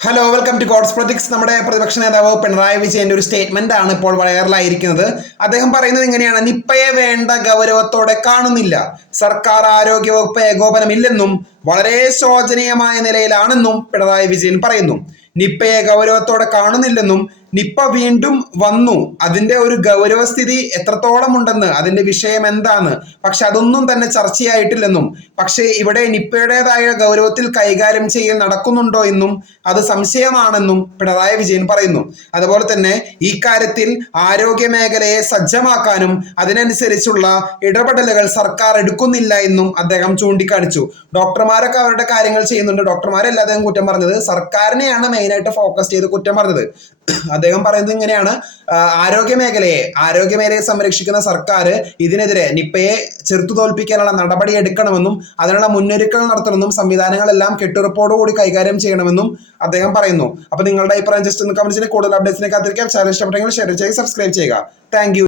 Hello welcome to god's projects. നമ്മുടെ പ്രതിപക്ഷ നേതാവ് പിണറായി വിജയന്റെ ഒരു സ്റ്റേറ്റ്മെന്റ് ആണ് ഇപ്പോൾ വൈറലായിരിക്കുന്നത്. അദ്ദേഹം പറയുന്നത് ഇങ്ങനെയാണ്: നിപ്പയെ വേണ്ട ഗൗരവത്തോടെ കാണുന്നില്ല, സർക്കാർ ആരോഗ്യവകുപ്പ് ഏകോപനമില്ലെന്നും വളരെ ശോചനീയമായ നിലയിലാണെന്നും പിണറായി വിജയൻ പറയുന്നു. നിപ്പയെ ഗൗരവത്തോടെ കാണുന്നില്ലെന്നും നിപ്പ വീണ്ടും വന്നു, അതിന്റെ ഒരു ഗൗരവസ്ഥിതി എത്രത്തോളം ഉണ്ടെന്ന്, അതിന്റെ വിഷയം എന്താണ്, പക്ഷെ അതൊന്നും തന്നെ ചർച്ചയായിട്ടില്ലെന്നും, പക്ഷേ ഇവിടെ നിപ്പയുടേതായ ഗൗരവത്തിൽ കൈകാര്യം ചെയ്യൽ നടക്കുന്നുണ്ടോ എന്നും അത് സംശയമാണെന്നും പിണറായി വിജയൻ പറയുന്നു. അതുപോലെ തന്നെ ഈ കാര്യത്തിൽ ആരോഗ്യ മേഖലയെ സജ്ജമാക്കാനും അതിനനുസരിച്ചുള്ള ഇടപെടലുകൾ സർക്കാർ എടുക്കുന്നില്ല എന്നും അദ്ദേഹം ചൂണ്ടിക്കാണിച്ചു. ഡോക്ടർമാരൊക്കെ അവരുടെ കാര്യങ്ങൾ ചെയ്യുന്നുണ്ട്, ഡോക്ടർമാരല്ല അദ്ദേഹം കുറ്റം പറഞ്ഞത്, സർക്കാരിനെയാണ് മെയിനായിട്ട് ഫോക്കസ് ചെയ്ത് കുറ്റം പറഞ്ഞത്. അദ്ദേഹം പറയുന്നത് ഇങ്ങനെയാണ്: ആരോഗ്യ മേഖലയെ സംരക്ഷിക്കുന്ന സർക്കാർ ഇതിനെതിരെ നിപ്പയെ ചെറുത്തു തോൽപ്പിക്കാനുള്ള നടപടി എടുക്കണമെന്നും അതിനുള്ള മുന്നൊരുക്കങ്ങൾ നടത്തണമെന്നും സംവിധാനങ്ങളെല്ലാം കെട്ടുറപ്പോടുകൂടി കൈകാര്യം ചെയ്യണമെന്നും അദ്ദേഹം പറയുന്നു. അപ്പൊ നിങ്ങളുടെ അഭിപ്രായം ജസ്റ്റ് ഒന്ന് കമന്റ് ചെയ്യുക. കൂടുതൽ അപ്ഡേറ്റ്സിനെ കാത്തിരിക്കാം. ചാനൽ ഇഷ്ടപ്പെട്ടെങ്കിൽ ഷെയർ ചെയ്യുക, സബ്സ്ക്രൈബ് ചെയ്യുക. Thank you.